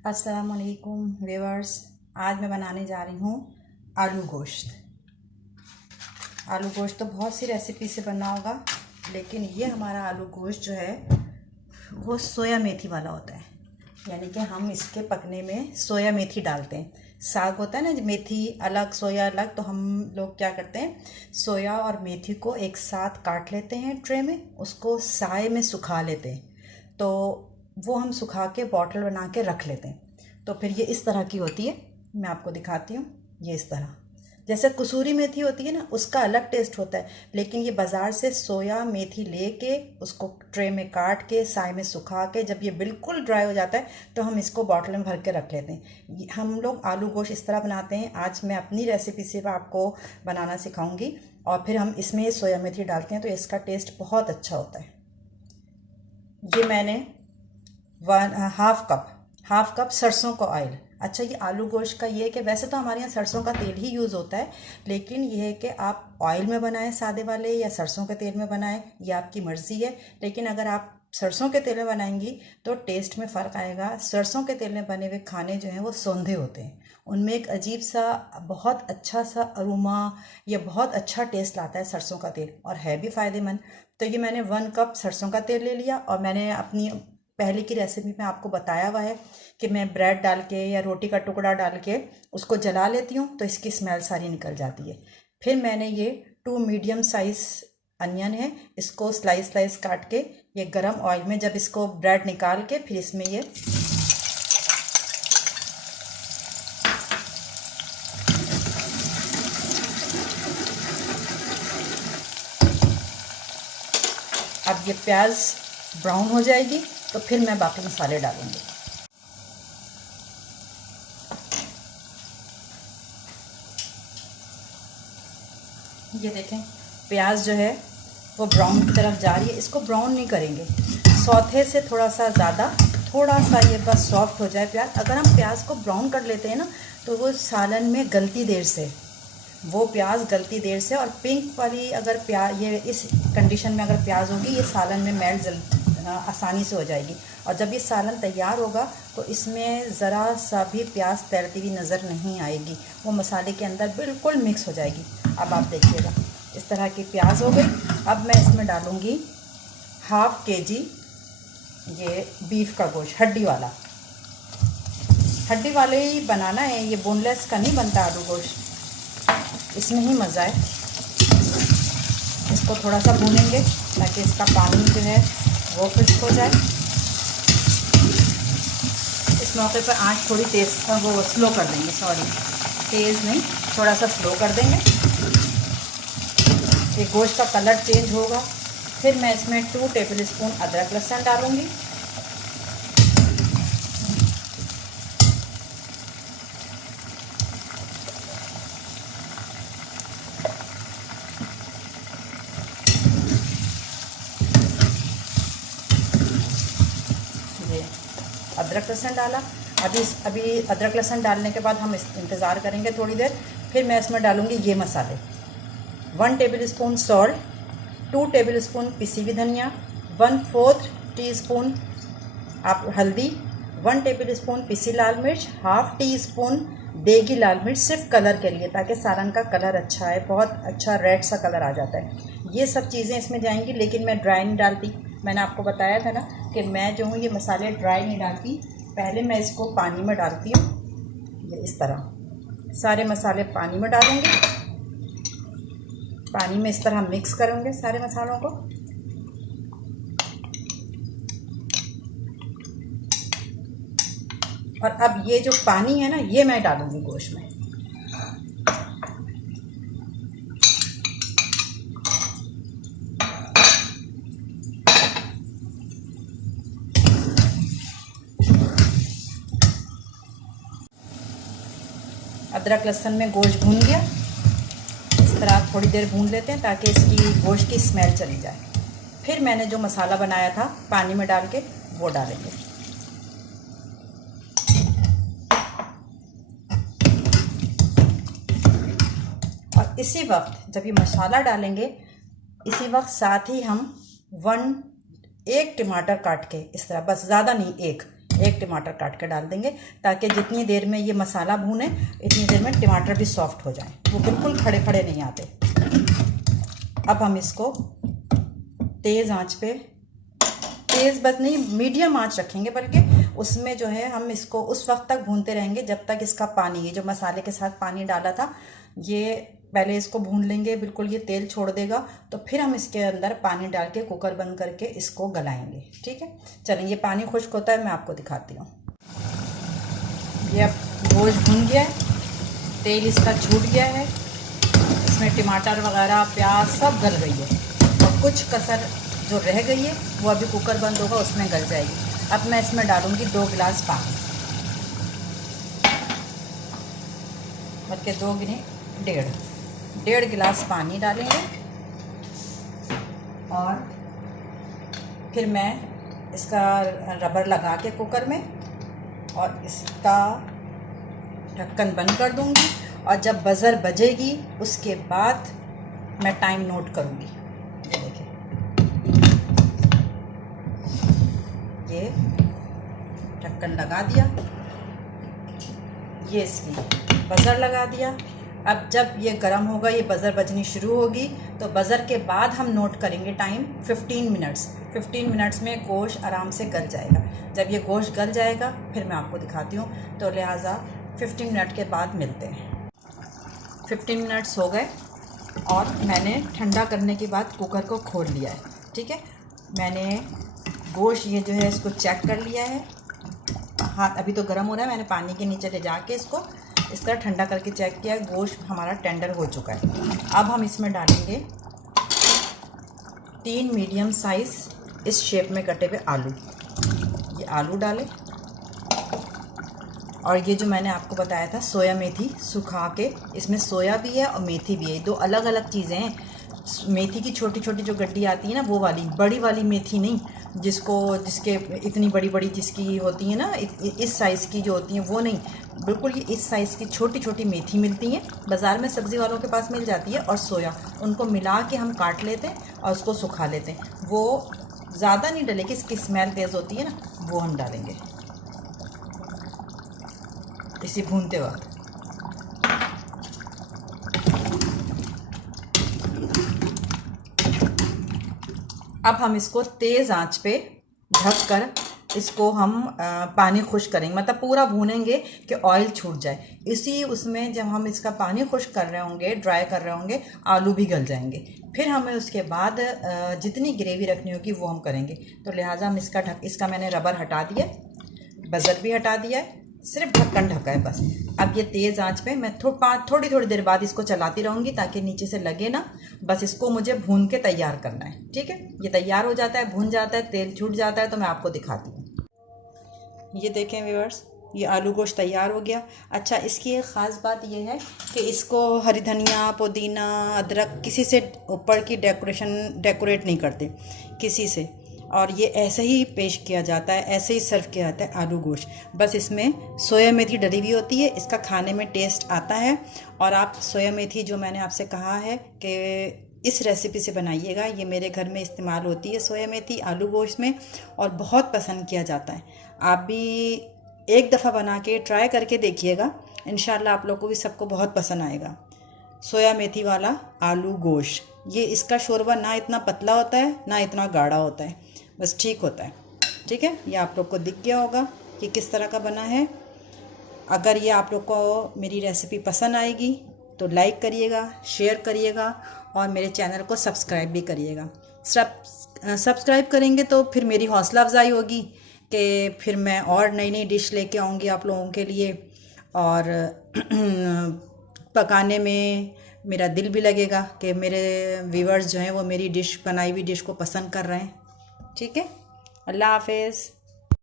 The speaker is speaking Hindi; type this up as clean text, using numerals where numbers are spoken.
अस्सलामुअलैकुम व्यूअर्स। आज मैं बनाने जा रही हूँ आलू गोश्त। आलू गोश्त तो बहुत सी रेसिपी से बना होगा, लेकिन ये हमारा आलू गोश्त जो है वो सोया मेथी वाला होता है। यानी कि हम इसके पकने में सोया मेथी डालते हैं। साग होता है ना, मेथी अलग सोया अलग, तो हम लोग क्या करते हैं, सोया और मेथी को एक साथ काट लेते हैं ट्रे में, उसको साए में सुखा लेते हैं। तो वो हम सुखा के बॉटल बना के रख लेते हैं। तो फिर ये इस तरह की होती है। मैं आपको दिखाती हूँ। ये इस तरह, जैसे कसूरी मेथी होती है ना, उसका अलग टेस्ट होता है, लेकिन ये बाज़ार से सोया मेथी लेके उसको ट्रे में काट के साए में सुखा के जब ये बिल्कुल ड्राई हो जाता है तो हम इसको बॉटल में भर के रख लेते हैं। हम लोग आलू गोश्त इस तरह बनाते हैं। आज मैं अपनी रेसिपी से आपको बनाना सिखाऊंगी और फिर हम इसमें सोया मेथी डालते हैं तो इसका टेस्ट बहुत अच्छा होता है। ये मैंने हाफ कप सरसों का ऑयल। अच्छा, ये आलू गोश्त का ये है कि वैसे तो हमारे यहाँ सरसों का तेल ही यूज़ होता है, लेकिन ये है कि आप ऑयल में बनाएं सादे वाले या सरसों के तेल में बनाएं, ये आपकी मर्ज़ी है। लेकिन अगर आप सरसों के तेल में बनाएंगी तो टेस्ट में फ़र्क आएगा। सरसों के तेल में बने हुए खाने जो हैं वो सौंधे होते हैं, उनमें एक अजीब सा बहुत अच्छा सा अरोमा या बहुत अच्छा टेस्ट लाता है सरसों का तेल, और है भी फ़ायदेमंद। तो ये मैंने 1 कप सरसों का तेल ले लिया, और मैंने अपनी पहले की रेसिपी में आपको बताया हुआ है कि मैं ब्रेड डाल के या रोटी का टुकड़ा डाल के उसको जला लेती हूँ तो इसकी स्मेल सारी निकल जाती है। फिर मैंने ये 2 मीडियम साइज़ अनियन है, इसको स्लाइस काट के ये गरम ऑयल में जब इसको ब्रेड निकाल के फिर इसमें ये अब ये प्याज ब्राउन हो जाएगी तो फिर मैं बाकी मसाले डालूंगी। ये देखें, प्याज जो है वो ब्राउन की तरफ जा रही है। इसको ब्राउन नहीं करेंगे, सौथे से थोड़ा सा ज़्यादा, थोड़ा सा ये बस सॉफ्ट हो जाए प्याज। अगर हम प्याज को ब्राउन कर लेते हैं ना तो वो सालन में गलती देर से, वो प्याज गलती देर से, और पिंक वाली अगर प्याज ये इस कंडीशन में अगर प्याज होगी ये सालन में मेल्ट आसानी से हो जाएगी। और जब ये सालन तैयार होगा तो इसमें ज़रा सा भी प्याज तैरती हुई नज़र नहीं आएगी, वो मसाले के अंदर बिल्कुल मिक्स हो जाएगी। अब आप देखिएगा इस तरह की प्याज हो गई। अब मैं इसमें डालूँगी ½ kg ये बीफ का गोश्त, हड्डी वाले ही बनाना है, ये बोनलेस का नहीं बनता आलू गोश्त, इसमें ही मज़ा है। इसको थोड़ा सा भूनेंगे ताकि इसका पानी जो है वो खुश्क हो जाए। इस मौके पर आंच थोड़ी तेज़ वो स्लो कर देंगे, तेज़ नहीं, थोड़ा सा स्लो कर देंगे। ये गोश्त का कलर चेंज होगा। फिर मैं इसमें 2 टेबलस्पून अदरक लहसुन डालूँगी। अदरक लहसुन डाला। अभी अदरक लहसुन डालने के बाद हम इंतज़ार करेंगे थोड़ी देर। फिर मैं इसमें डालूँगी ये मसाले, 1 टेबलस्पून सॉल्ट, 2 टेबलस्पून पिसी हुई धनिया, 1/4 टीस्पून आप हल्दी, 1 टेबलस्पून पिसी लाल मिर्च, ½ टीस्पून देगी लाल मिर्च, सिर्फ कलर के लिए, ताकि सालन का कलर अच्छा है, बहुत अच्छा रेड सा कलर आ जाता है। ये सब चीज़ें इसमें जाएंगी, लेकिन मैं ड्राई नहीं डालती। मैंने आपको बताया था ना कि मैं जो हूँ ये मसाले ड्राई नहीं डालती, पहले मैं इसको पानी में डालती हूँ। ये इस तरह सारे मसाले पानी में डालूँगी, पानी में इस तरह मिक्स करूँगे सारे मसालों को। और अब ये जो पानी है ना ये मैं डालूँगी गोश्त में। अदरक लहसुन में गोश्त भून गया, इस तरह थोड़ी देर भून लेते हैं ताकि इसकी गोश्त की स्मेल चली जाए। फिर मैंने जो मसाला बनाया था पानी में डाल के वो डालेंगे। और इसी वक्त जब ये मसाला डालेंगे, इसी वक्त साथ ही हम एक टमाटर काट के इस तरह, बस ज़्यादा नहीं, एक 1 टमाटर काट के डाल देंगे, ताकि जितनी देर में ये मसाला भूने इतनी देर में टमाटर भी सॉफ्ट हो जाए, वो बिल्कुल खड़े खड़े नहीं आते। अब हम इसको तेज़ आंच पे, तेज़ बस नहीं मीडियम आंच रखेंगे, बल्कि उसमें जो है हम इसको उस वक्त तक भूनते रहेंगे जब तक इसका पानी, ये जो मसाले के साथ पानी डाला था, ये पहले इसको भून लेंगे, बिल्कुल ये तेल छोड़ देगा, तो फिर हम इसके अंदर पानी डाल के कुकर बंद करके इसको गलाएंगे। ठीक है, चलें ये पानी खुश्क होता है, मैं आपको दिखाती हूँ। ये अब गोश्त भून गया है, तेल इसका छूट गया है, इसमें टमाटर वगैरह प्याज सब गल गई है, और कुछ कसर जो रह गई है वो अभी कुकर बंद होगा उसमें गल जाएगी। अब मैं इसमें डालूँगी 2 गिलास पानी, बल्कि 2 गिने 1.5 गिलास पानी डालेंगे, और फिर मैं इसका रबर लगा के कुकर में और इसका ढक्कन बंद कर दूंगी, और जब बज़र बजेगी उसके बाद मैं टाइम नोट करूंगी। ये देखिए, ये ढक्कन लगा दिया, ये इसकी बज़र लगा दिया। अब जब ये गर्म होगा, ये बज़र बजनी शुरू होगी, तो बज़र के बाद हम नोट करेंगे टाइम 15 मिनट्स। 15 मिनट्स में गोश्त आराम से गल जाएगा। जब ये गोश्त गल जाएगा फिर मैं आपको दिखाती हूँ, तो लिहाजा 15 मिनट के बाद मिलते हैं। 15 मिनट्स हो गए और मैंने ठंडा करने के बाद कुकर को खोल लिया है। ठीक है, मैंने गोश्त ये जो है इसको चेक कर लिया है, हाथ अभी तो गर्म हो रहा है, मैंने पानी के नीचे ले जाके इसको इस तरह ठंडा करके चेक किया है, गोश्त हमारा टेंडर हो चुका है। अब हम इसमें डालेंगे 3 मीडियम साइज़ इस शेप में कटे हुए आलू। ये आलू डालें, और ये जो मैंने आपको बताया था सोया मेथी सुखा के, इसमें सोया भी है और मेथी भी है, 2 अलग अलग चीज़ें हैं। मेथी की छोटी छोटी जो गड्डी आती है ना, वो वाली, बड़ी वाली मेथी नहीं, जिसके इतनी बड़ी बड़ी जिसकी होती है ना, इस साइज़ की जो होती हैं वो नहीं, बिल्कुल ये इस साइज़ की छोटी छोटी मेथी मिलती हैं, बाज़ार में सब्ज़ी वालों के पास मिल जाती है, और सोया, उनको मिला के हम काट लेते हैं और उसको सुखा लेते हैं। वो ज़्यादा नहीं डलेगी, इसकी स्मेल तेज़ होती है ना, वो हम डालेंगे इसी भूनते वक्त। अब हम इसको तेज़ आंच पे ढक कर इसको हम पानी खुश्क करेंगे, मतलब पूरा भूनेंगे कि ऑयल छूट जाए। इसी उसमें जब हम इसका पानी खुश्क कर रहे होंगे, ड्राई कर रहे होंगे, आलू भी गल जाएंगे। फिर हमें उसके बाद जितनी ग्रेवी रखनी होगी वो हम करेंगे। तो लिहाजा हम इसका मैंने रबर हटा दिया, बज़र भी हटा दिया है, सिर्फ ढक्कन ढका है बस। अब ये तेज़ आंच पे मैं थोड़ी थोड़ी देर बाद इसको चलाती रहूँगी ताकि नीचे से लगे ना, बस इसको मुझे भून के तैयार करना है। ठीक है, ये तैयार हो जाता है, भून जाता है, तेल छूट जाता है, तो मैं आपको दिखाती हूँ। ये देखें व्यूअर्स, ये आलू गोश्त तैयार हो गया। अच्छा, इसकी एक ख़ास बात ये है कि इसको हरी धनिया, पुदीना, अदरक किसी से ऊपर की डेकोरेट नहीं करते किसी से, और ये ऐसे ही पेश किया जाता है, ऐसे ही सर्व किया जाता है आलू गोश्त। बस इसमें सोया मेथी डली हुई होती है, इसका खाने में टेस्ट आता है। और आप सोया मेथी जो मैंने आपसे कहा है कि इस रेसिपी से बनाइएगा, ये मेरे घर में इस्तेमाल होती है सोया मेथी आलू गोश्त में, और बहुत पसंद किया जाता है। आप भी एक दफ़ा बना के ट्राई करके देखिएगा, इंशाल्लाह आप लोगों को भी सबको बहुत पसंद आएगा। सोया मेथी वाला आलू गोश्त, ये इसका शोरबा ना इतना पतला होता है ना इतना गाढ़ा होता है, बस ठीक होता है। ठीक है, ये आप लोग को दिख गया होगा कि किस तरह का बना है। अगर ये आप लोग को मेरी रेसिपी पसंद आएगी तो लाइक करिएगा, शेयर करिएगा, और मेरे चैनल को सब्सक्राइब भी करिएगा। सब्सक्राइब करेंगे तो फिर मेरी हौसला अफजाई होगी कि फिर मैं और नई नई डिश लेके आऊँगी आप लोगों के लिए, और पकाने में मेरा दिल भी लगेगा कि मेरे व्यूअर्स जो हैं वो मेरी बनाई हुई डिश को पसंद कर रहे हैं। ठीक है, अल्लाह हाफ़िज़।